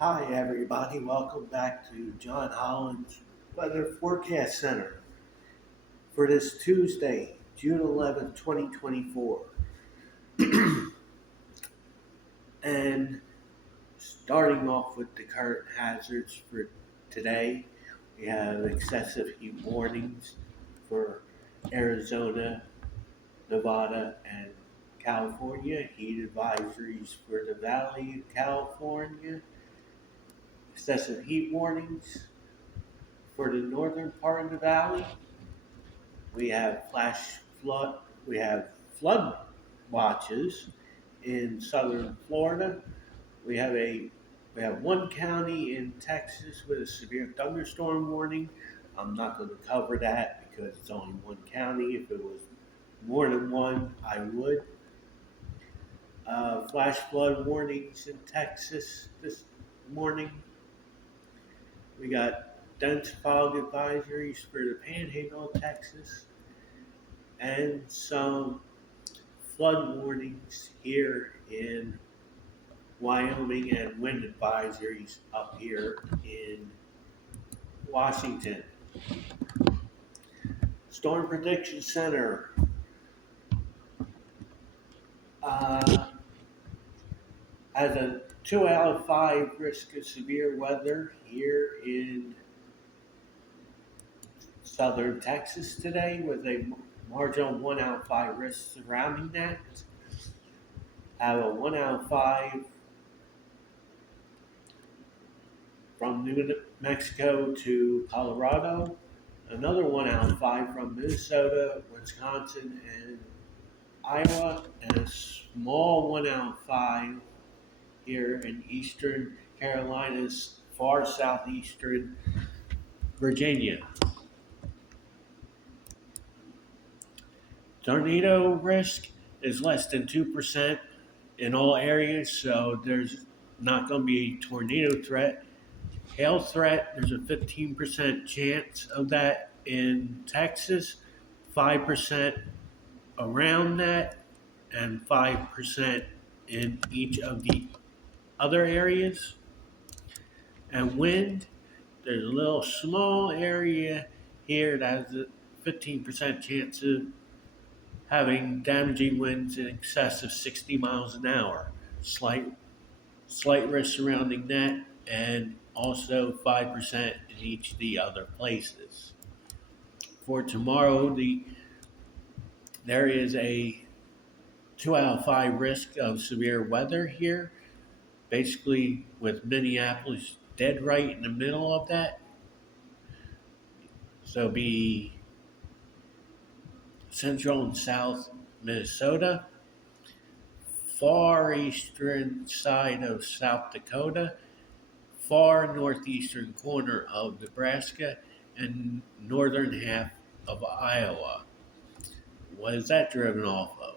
Hi, everybody. Welcome back to John Holland's Weather Forecast Center for this Tuesday, June 11th, 2024. And starting off with the current hazards for today, we have excessive heat warnings for Arizona, Nevada, and California, heat advisories for the Valley of California, excessive heat warnings for the northern part of the valley. We have flash flood. We have flood watches in southern Florida. We have a we have one county in Texas with a severe thunderstorm warning. I'm not going to cover that because it's only one county. If it was more than one, I would. Flash flood warnings in Texas this morning. We got dense fog advisories for the Panhandle, of Texas, and some flood warnings here in Wyoming and wind advisories up here in Washington. Storm Prediction Center uh, has a 2 out of 5 risk of severe weather here in southern Texas today with a marginal 1 out of 5 risk surrounding that. Have a 1 out of 5 from New Mexico to Colorado, another 1 out of 5 from Minnesota, Wisconsin, and Iowa, and a small 1 out of 5 here in eastern Carolinas, far southeastern Virginia. Tornado risk is less than 2% in all areas, so there's not going to be a tornado threat. Hail threat, there's a 15% chance of that in Texas, 5% around that, and 5% in each of the other areas. And wind, there's a little small area here that has a 15% chance of having damaging winds in excess of 60 miles an hour. Slight risk surrounding that, and also 5% in each of the other places. For tomorrow, there is a 2 out of 5 risk of severe weather here, basically with Minneapolis dead right in the middle of that. So be central and south Minnesota, far eastern side of South Dakota, far northeastern corner of Nebraska, and northern half of Iowa. What is that driven off of?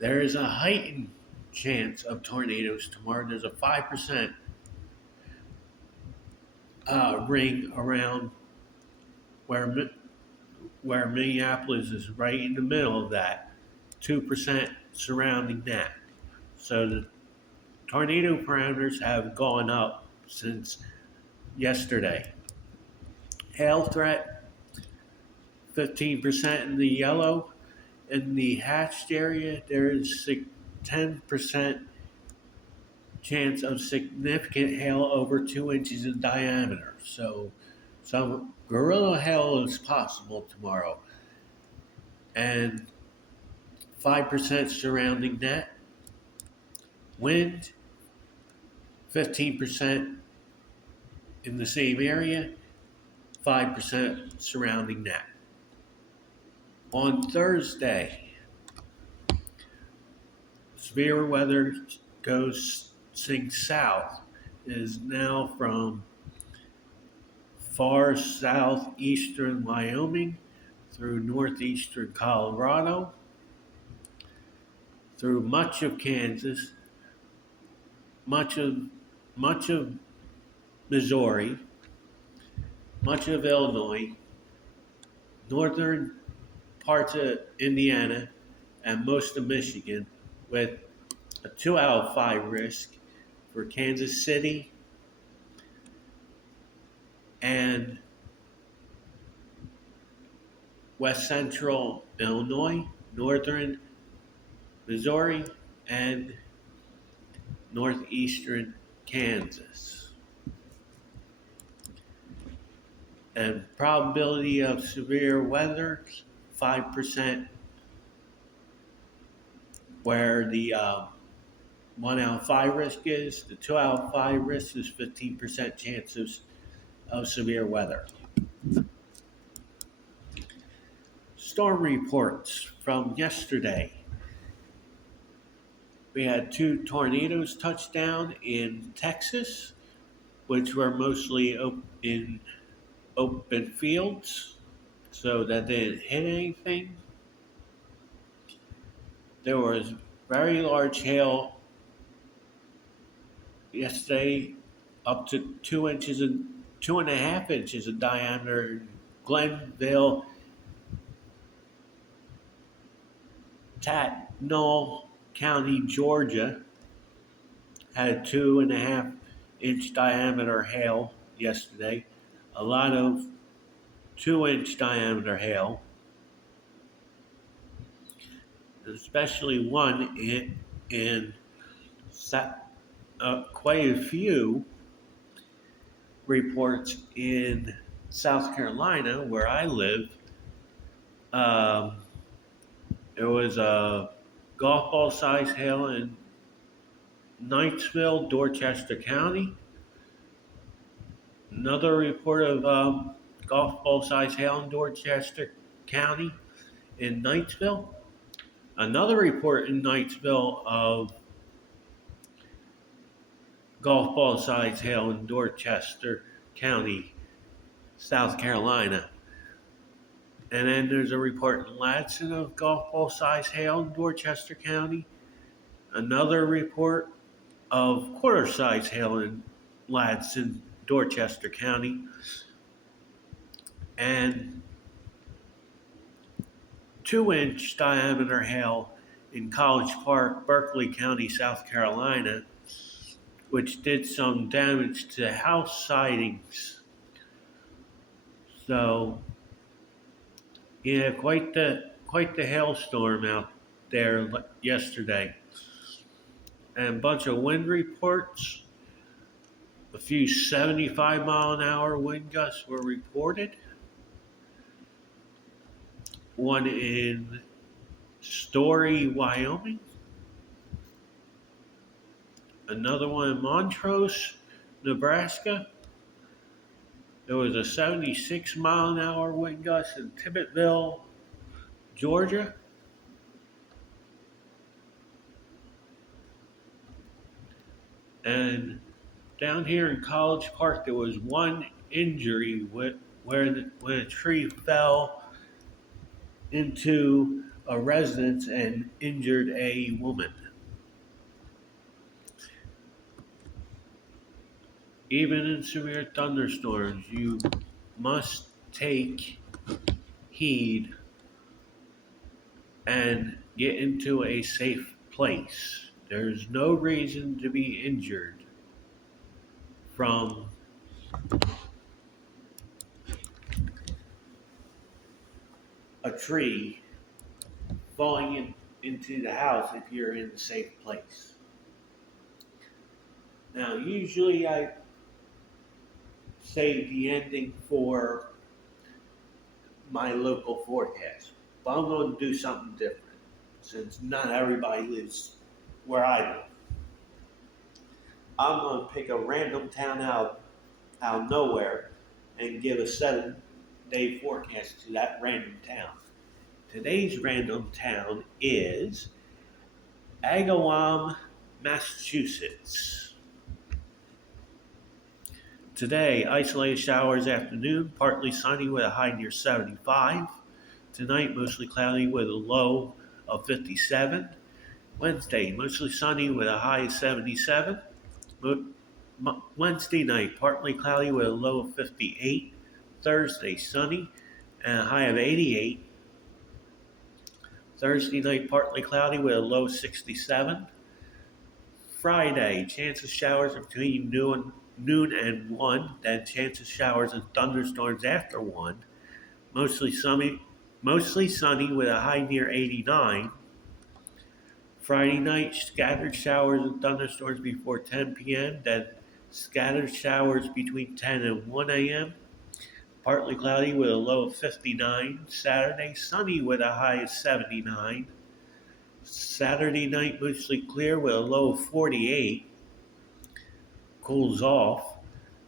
There is a heightened chance of tornadoes tomorrow. There's a 5% ring around where where Minneapolis is right in the middle of that, 2% surrounding that. So the tornado parameters have gone up since yesterday. Hail threat, 15% in the yellow. In the hatched area, there is 10% chance of significant hail over 2 inches in diameter. So some gorilla hail is possible tomorrow. And 5% surrounding that. Wind, 15% in the same area, 5% surrounding that. On Thursday, severe weather sinks south. It is now from far southeastern Wyoming through northeastern Colorado, through much of Kansas, much of Missouri, much of Illinois, northern parts of Indiana, and most of Michigan, with a 2 out of 5 risk for Kansas City and west central Illinois, northern Missouri, and northeastern Kansas. And probability of severe weather, 5%, where the 1 out of 5 risk is. The 2 out of 5 risk is 15% chances of severe weather. Storm reports from yesterday. We had 2 tornadoes touch down in Texas, which were mostly in open fields, so that they didn't hit anything. There was very large hail yesterday, up to 2.5 inches of diameter in Glenville, Tattnall County, Georgia. Had 2.5 inch diameter hail yesterday. A lot of 2-inch diameter hail, especially one in quite a few reports in South Carolina, where I live. There was a golf ball size hail in Knightsville, Dorchester County. Another report of golf ball size hail in Dorchester County in Knightsville. Another report in Knightsville of golf ball size hail in Dorchester County, South Carolina. And then there's a report in Ladson of golf ball size hail in Dorchester County. Another report of quarter size hail in Ladson, Dorchester County. And 2-inch diameter hail in College Park, Berkeley County, South Carolina, which did some damage to house sidings. So, yeah, quite the hailstorm out there yesterday. And a bunch of wind reports. A few 75-mile-an-hour wind gusts were reported. One in Story, Wyoming. Another one in Montrose, Nebraska. There was a 76-mile-an-hour wind gust in Tibbettville, Georgia. And down here in College Park, there was one injury when a tree fell into a residence and injured a woman. Even in severe thunderstorms, you must take heed and get into a safe place. There's no reason to be injured from a tree falling into the house if you're in a safe place. Now, usually I say the ending for my local forecast, but I'm going to do something different since not everybody lives where I live. I'm going to pick a random town out of nowhere and give a 7-day forecast to that random town. Today's random town is Agawam, Massachusetts. Today, isolated showers afternoon, partly sunny with a high near 75. Tonight, mostly cloudy with a low of 57. Wednesday, mostly sunny with a high of 77. Wednesday night, partly cloudy with a low of 58. Thursday, sunny and a high of 88. Thursday night, partly cloudy with a low of 67. Friday, chance of showers between noon and 1, then chance of showers and thunderstorms after 1. Mostly sunny with a high near 89. Friday night, scattered showers and thunderstorms before 10 p.m., then scattered showers between 10 and 1 a.m. Partly cloudy with a low of 59. Saturday, sunny with a high of 79. Saturday night, mostly clear with a low of 48. Cools off.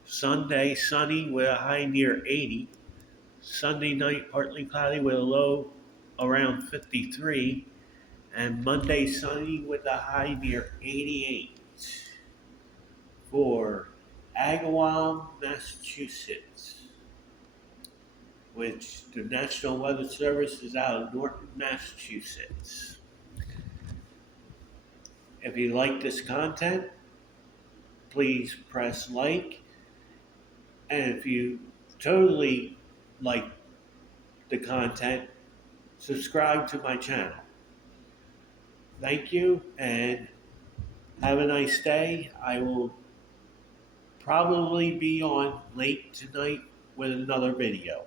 Sunday, sunny with a high near 80. Sunday night, partly cloudy with a low around 53. And Monday, sunny with a high near 88. For Agawam, Massachusetts, which the National Weather Service is out of Norton, Massachusetts. If you like this content, please press like. And if you totally like the content, subscribe to my channel. Thank you and have a nice day. I will probably be on late tonight with another video.